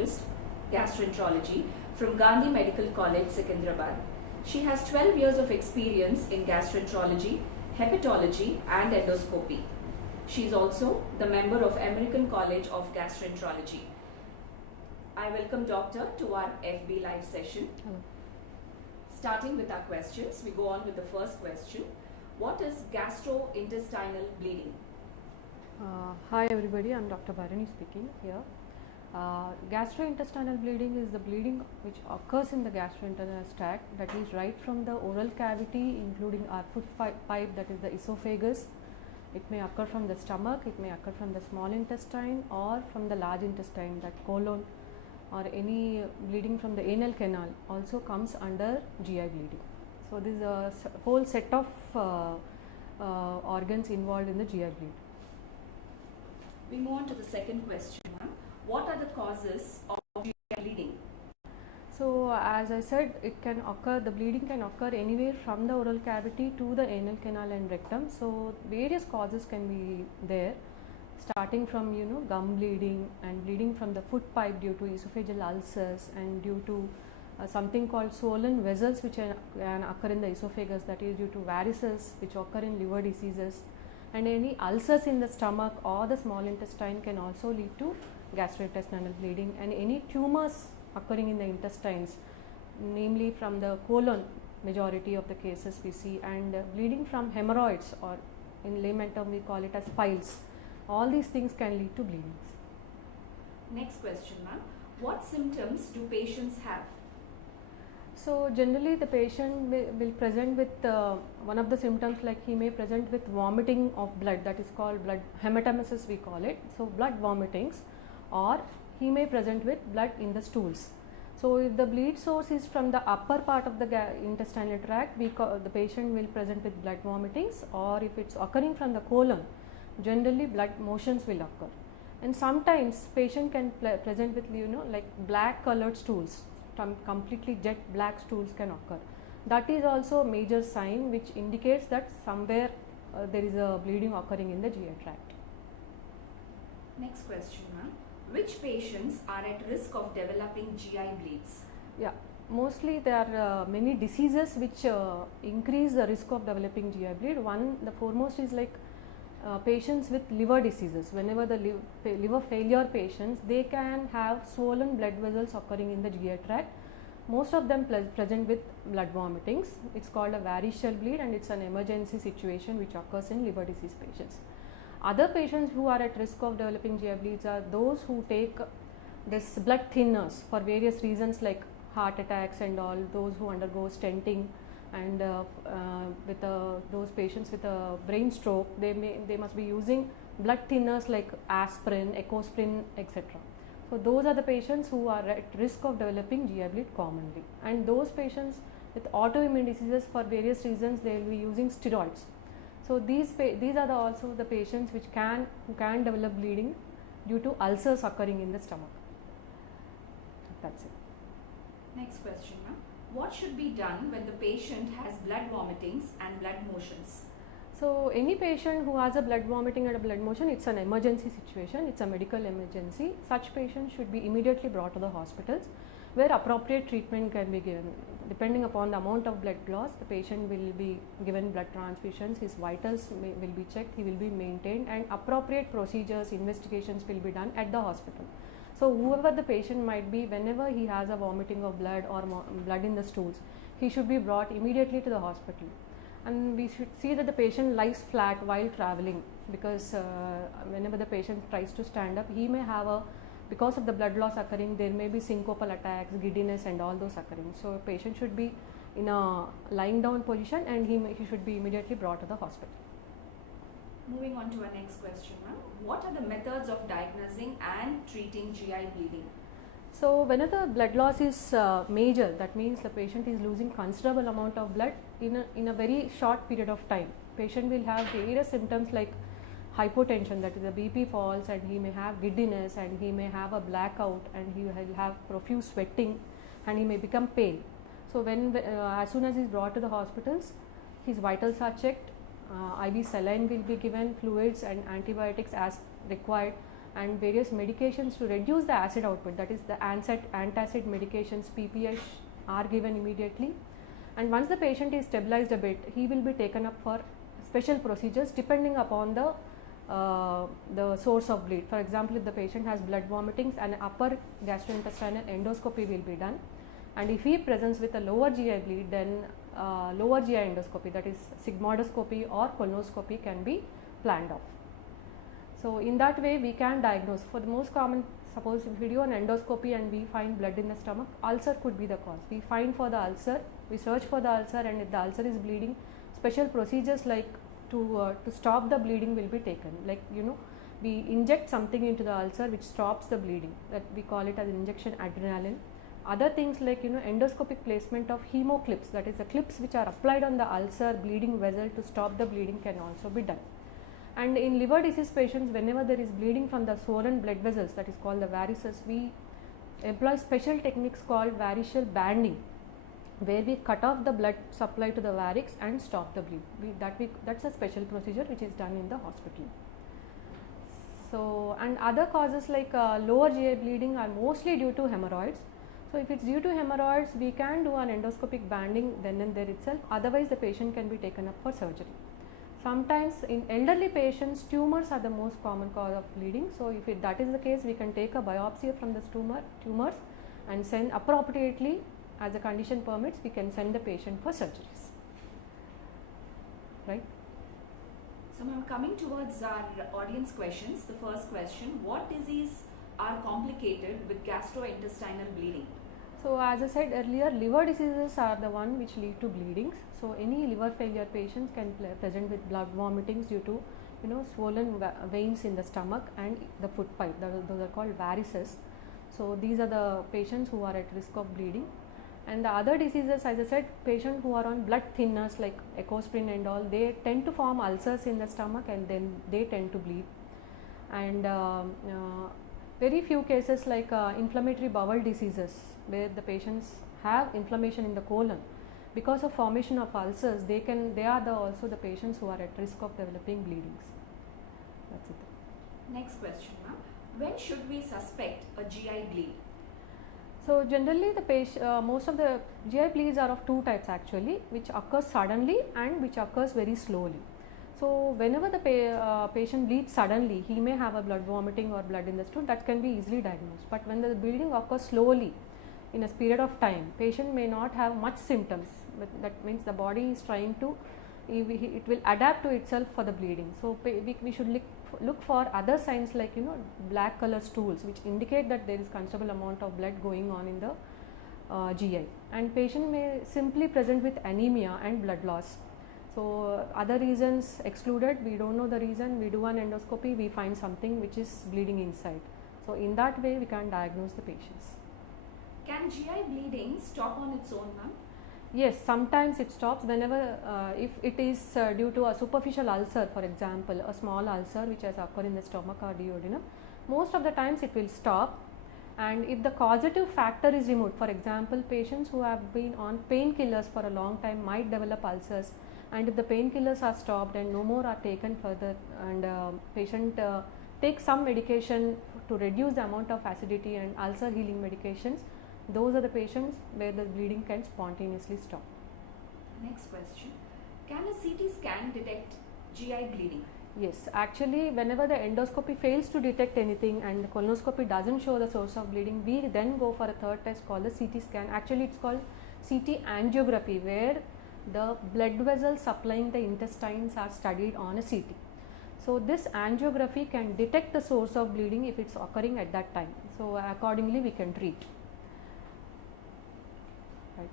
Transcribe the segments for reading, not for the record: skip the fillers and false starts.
Specialist, Gastroenterology from Gandhi Medical College, Secunderabad. She has 12 years of experience in gastroenterology, hepatology and endoscopy. She is also the member of American College of Gastroenterology. I welcome Doctor to our FB live session. Hello. Starting with our questions, we go on with the first question. What is gastrointestinal bleeding? Hi everybody, I'm Dr. Bharani speaking here. Gastrointestinal bleeding is the bleeding which occurs in the gastrointestinal tract, that is right from the oral cavity including our food pipe, that is the esophagus. It may occur from the stomach, it may occur from the small intestine or from the large intestine, that colon, or any bleeding from the anal canal also comes under GI bleeding. So this is a whole set of organs involved in the GI bleed. We move on to the second question. What are the causes of GI bleeding? So as I said, the bleeding can occur anywhere from the oral cavity to the anal canal and rectum. So various causes can be there, starting from gum bleeding and bleeding from the food pipe due to esophageal ulcers and due to something called swollen vessels which can occur in the esophagus, that is due to varices which occur in liver diseases, and any ulcers in the stomach or the small intestine can also lead to gastrointestinal bleeding, and any tumors occurring in the intestines, namely from the colon, majority of the cases we see, and bleeding from hemorrhoids, or in layman term we call it as piles. All these things can lead to bleedings. Next question, ma'am. What symptoms do patients have? So generally the patient will present with one of the symptoms, like he may present with vomiting of blood, that is called blood hematemesis we call it, so blood vomitings, or he may present with blood in the stools. So if the bleed source is from the upper part of the intestinal tract, the patient will present with blood vomitings, or if it's occurring from the colon, generally blood motions will occur. And sometimes patient can present with like black colored stools, completely jet black stools can occur. That is also a major sign which indicates that somewhere there is a bleeding occurring in the GI tract. Next question, ma'am. Which patients are at risk of developing GI bleeds? Yeah, mostly there are many diseases which increase the risk of developing GI bleed. The foremost is like patients with liver diseases. Whenever the liver failure patients, they can have swollen blood vessels occurring in the GI tract. Most of them present with blood vomitings. It's called a varicose bleed, and it's an emergency situation which occurs in liver disease patients. Other patients who are at risk of developing GI bleeds are those who take this blood thinners for various reasons, like heart attacks and all, those who undergo stenting, and with those patients with a brain stroke, they must be using blood thinners like aspirin, ecosprin, etc. So those are the patients who are at risk of developing GI bleed commonly, and those patients with autoimmune diseases, for various reasons they will be using steroids. So these are also the patients who can develop bleeding due to ulcers occurring in the stomach. That's it. Next question, ma'am. What should be done when the patient has blood vomitings and blood motions? So any patient who has a blood vomiting and a blood motion, it's an emergency situation, it's a medical emergency. Such patients should be immediately brought to the hospitals, where appropriate treatment can be given. Depending upon the amount of blood loss, the patient will be given blood transfusions, his vitals will be checked, he will be maintained, and appropriate procedures, investigations will be done at the hospital. So whoever the patient might be, whenever he has a vomiting of blood or blood in the stools, he should be brought immediately to the hospital. And we should see that the patient lies flat while traveling, because whenever the patient tries to stand up, he may have because of the blood loss occurring, there may be syncopal attacks, giddiness and all those occurring. So a patient should be in a lying down position, and he should be immediately brought to the hospital. Moving on to our next question, ma'am. What are the methods of diagnosing and treating GI bleeding? So whenever the blood loss is major, that means the patient is losing considerable amount of blood in a very short period of time. Patient will have various symptoms like hypotension, that is the BP falls, and he may have giddiness, and he may have a blackout, and he will have profuse sweating, and he may become pale. So as soon as he is brought to the hospitals, his vitals are checked, IV saline will be given, fluids and antibiotics as required, and various medications to reduce the acid output, that is the antacid medications, PPI are given immediately. And once the patient is stabilized a bit, he will be taken up for special procedures depending upon the source of bleed. For example, if the patient has blood vomitings, an upper gastrointestinal endoscopy will be done, and if he presents with a lower GI bleed, then lower GI endoscopy, that is sigmoidoscopy or colonoscopy, can be planned off. So in that way we can diagnose. For the most common, suppose if we do an endoscopy and we find blood in the stomach, ulcer could be the cause. We find for the ulcer, we search for the ulcer, and if the ulcer is bleeding, special procedures like to stop the bleeding will be taken. Like, we inject something into the ulcer which stops the bleeding, that we call it as injection adrenaline. Other things like endoscopic placement of hemoclips, that is the clips which are applied on the ulcer bleeding vessel to stop the bleeding, can also be done. And in liver disease patients, whenever there is bleeding from the swollen blood vessels, that is called the varices, we employ special techniques called variceal banding, where we cut off the blood supply to the varix and stop the bleed. That's a special procedure which is done in the hospital. So, and other causes like lower GI bleeding are mostly due to hemorrhoids. So if it's due to hemorrhoids, we can do an endoscopic banding then and there itself. Otherwise, the patient can be taken up for surgery. Sometimes in elderly patients, tumors are the most common cause of bleeding. So if that is the case, we can take a biopsy from the tumors and send appropriately, as the condition permits, we can send the patient for surgeries. Right? So ma'am, coming towards our audience questions, the first question, what disease are complicated with gastrointestinal bleeding? So as I said earlier, liver diseases are the one which lead to bleedings. So any liver failure patients can present with blood vomitings due to swollen veins in the stomach and the foot pipe. Those are called varices. So these are the patients who are at risk of bleeding. And the other diseases, as I said, patients who are on blood thinners like ecosprin and all, they tend to form ulcers in the stomach and then they tend to bleed. And very few cases like inflammatory bowel diseases, where the patients have inflammation in the colon. Because of formation of ulcers, they are also the patients who are at risk of developing bleedings. That's it. Next question, ma'am. When should we suspect a GI bleed? So generally, most of the GI bleeds are of two types actually, which occurs suddenly and which occurs very slowly. So whenever the patient bleeds suddenly, he may have a blood vomiting or blood in the stool, that can be easily diagnosed. But when the bleeding occurs slowly in a period of time, patient may not have much symptoms, but that means the body is trying to, it will adapt to itself for the bleeding. So we should look for other signs like black color stools, which indicate that there is considerable amount of blood going on in the GI, and patient may simply present with anemia and blood loss. So other reasons excluded, we don't know the reason, we do an endoscopy, we find something which is bleeding inside. So in that way we can diagnose the patients. Can GI bleeding stop on its own, ma'am? Yes, sometimes it stops whenever, if it is due to a superficial ulcer, for example, a small ulcer which has occurred in the stomach or duodenum, most of the times it will stop. And if the causative factor is removed, for example, patients who have been on painkillers for a long time might develop ulcers, and if the painkillers are stopped and no more are taken further, and patient takes some medication to reduce the amount of acidity and ulcer healing medications, those are the patients where the bleeding can spontaneously stop. Next question, can a CT scan detect GI bleeding? Yes, actually whenever the endoscopy fails to detect anything and the colonoscopy doesn't show the source of bleeding, we then go for a third test called the CT scan. Actually it's called CT angiography, where the blood vessels supplying the intestines are studied on a CT. So this angiography can detect the source of bleeding if it's occurring at that time. So accordingly we can treat. Right.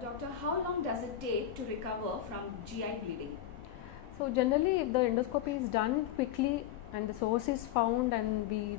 Doctor, how long does it take to recover from GI bleeding? So generally if the endoscopy is done quickly and the source is found and we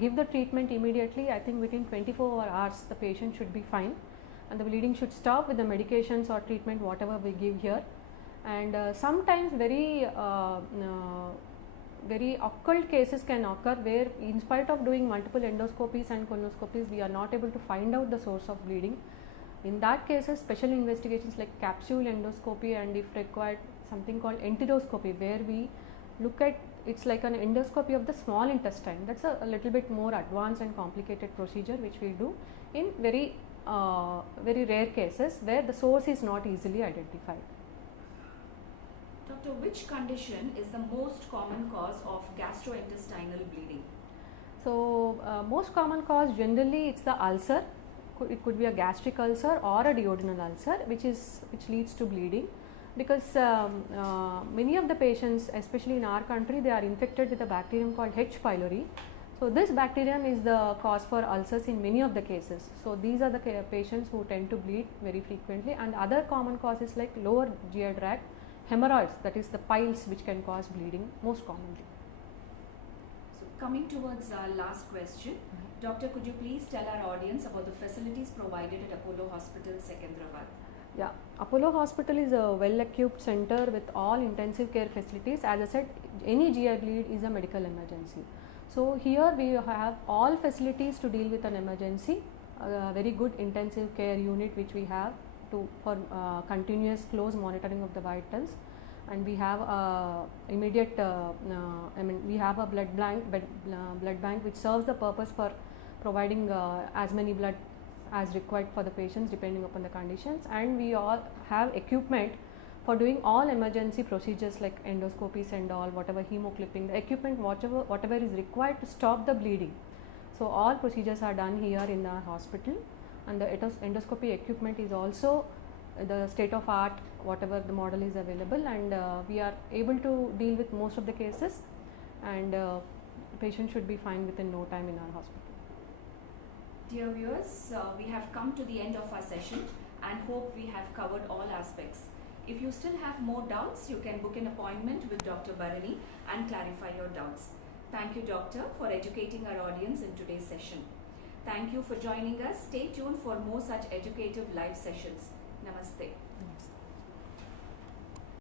give the treatment immediately, I think within 24 hours the patient should be fine and the bleeding should stop with the medications or treatment whatever we give here. And sometimes very occult cases can occur where in spite of doing multiple endoscopies and colonoscopies, we are not able to find out the source of bleeding. In that cases, special investigations like capsule endoscopy and if required something called enteroscopy, where we look at it's like an endoscopy of the small intestine. That's a little bit more advanced and complicated procedure which we do in very rare cases where the source is not easily identified. Doctor, which condition is the most common cause of gastrointestinal bleeding? So most common cause generally it's the ulcer. It could be a gastric ulcer or a duodenal ulcer which leads to bleeding, because many of the patients, especially in our country, they are infected with a bacterium called H. pylori. So this bacterium is the cause for ulcers in many of the cases. So these are the patients who tend to bleed very frequently, and other common causes like lower GI tract, hemorrhoids, that is the piles which can cause bleeding most commonly. So coming towards our last question, Doctor, could you please tell our audience about the facilities provided at Apollo Hospital, Secunderabad? Yeah, Apollo Hospital is a well-equipped center with all intensive care facilities. As I said, any GI bleed is a medical emergency. So here we have all facilities to deal with an emergency, a very good intensive care unit which we have for continuous close monitoring of the vitals, and we have immediate we have a blood bank which serves the purpose for providing as many blood as required for the patients depending upon the conditions, and we all have equipment for doing all emergency procedures like endoscopies and all, whatever hemoclipping, the equipment whatever is required to stop the bleeding. So all procedures are done here in our hospital, and the endoscopy equipment is also the state of art, whatever the model is available, and we are able to deal with most of the cases, and patient should be fine within no time in our hospital. Dear viewers, we have come to the end of our session and hope we have covered all aspects. If you still have more doubts, you can book an appointment with Dr. Bharani and clarify your doubts. Thank you, Doctor, for educating our audience in today's session. Thank you for joining us. Stay tuned for more such educative live sessions. Namaste. Yes.